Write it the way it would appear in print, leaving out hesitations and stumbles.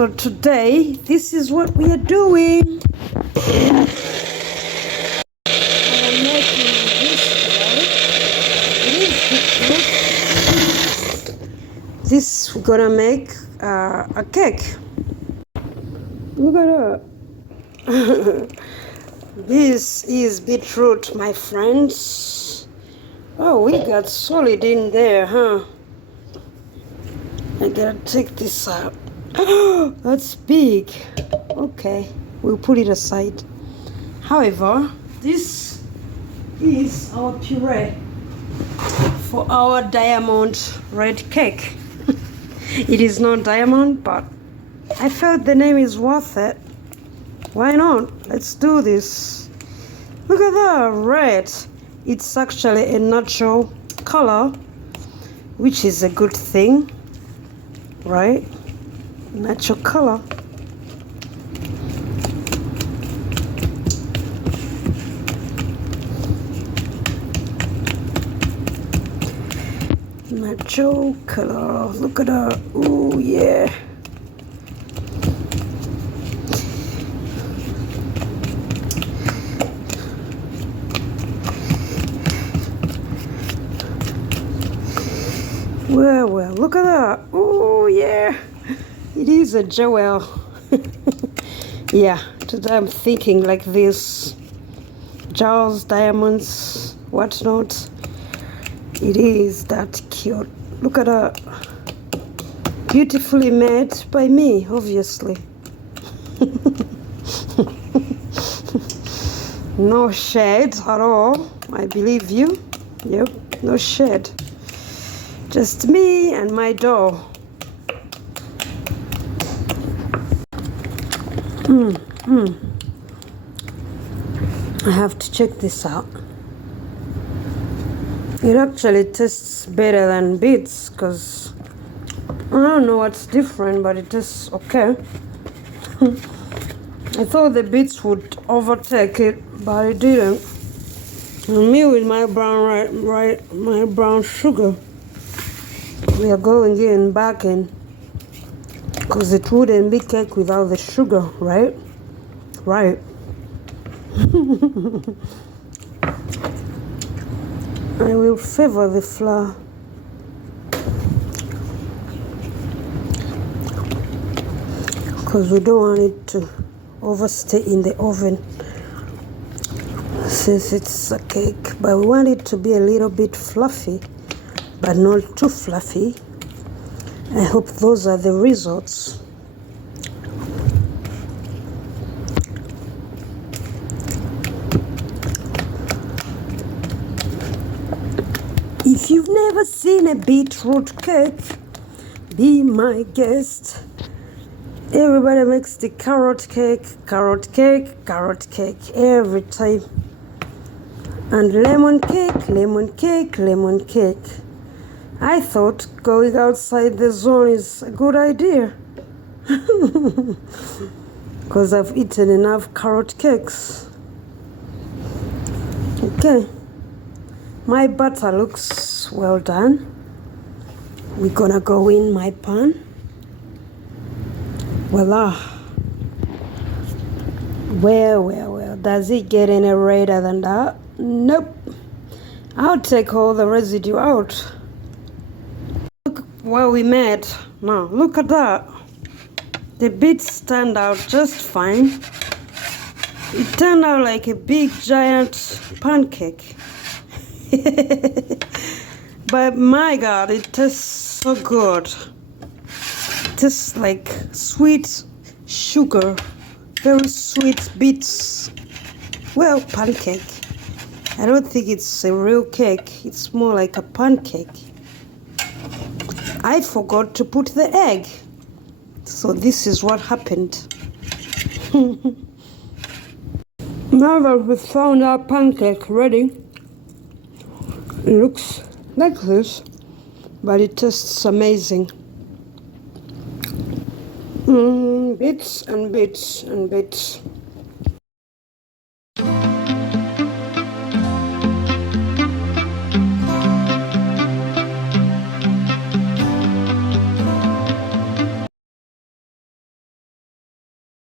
So today, this is what we are doing. I'm making this today. It is beetroot. This we're gonna make a cake. Look at that. This is beetroot, my friends. Oh, we got solid in there, huh? I gotta take this out. Oh, that's big. Okay, we'll put it aside. However, this is our puree for our diamond red cake. It is not diamond, but I felt the name is worth it. Why not? Let's do this. Look at that, red. It's actually a natural color, which is a good thing, right? Natural color. Natural color. Look at that. Oh yeah. Well, look at that. Oh yeah. It is a jewel. Yeah, today I'm thinking like this. Jewels, diamonds, whatnot. It is that cute. Look at that. Beautifully made by me, obviously. No shade at all. I believe you. Yep, no shade. Just me and my dough. I have to check this out. It actually tastes better than beets because I don't know what's different, but it tastes okay. I thought the beets would overtake it, but it didn't. And me with my brown my brown sugar, we are going in back in because it wouldn't be cake without the sugar, right? Right. I will favor the flour. Because we don't want it to overstay in the oven since it's a cake. But we want it to be a little bit fluffy, but not too fluffy. I hope those are the results. If you've never seen a beetroot cake, be my guest. Everybody makes the carrot cake every time. And lemon cake. I thought going outside the zone is a good idea. Because I've eaten enough carrot cakes. Okay. My butter looks well done. We're gonna go in my pan. Voila. Well. Does it get any redder than that? Nope. I'll take all the residue out. Look what we made. Now, look at that. The beets turned out just fine. It turned out like a big giant pancake. But my God, it tastes so good. It tastes like sweet sugar, very sweet beets. Well, pancake. I don't think it's a real cake. It's more like a pancake. I forgot to put the egg. So this is what happened. Now that we found our pancake ready, it looks like this, but it tastes amazing. Bits and bits and bits.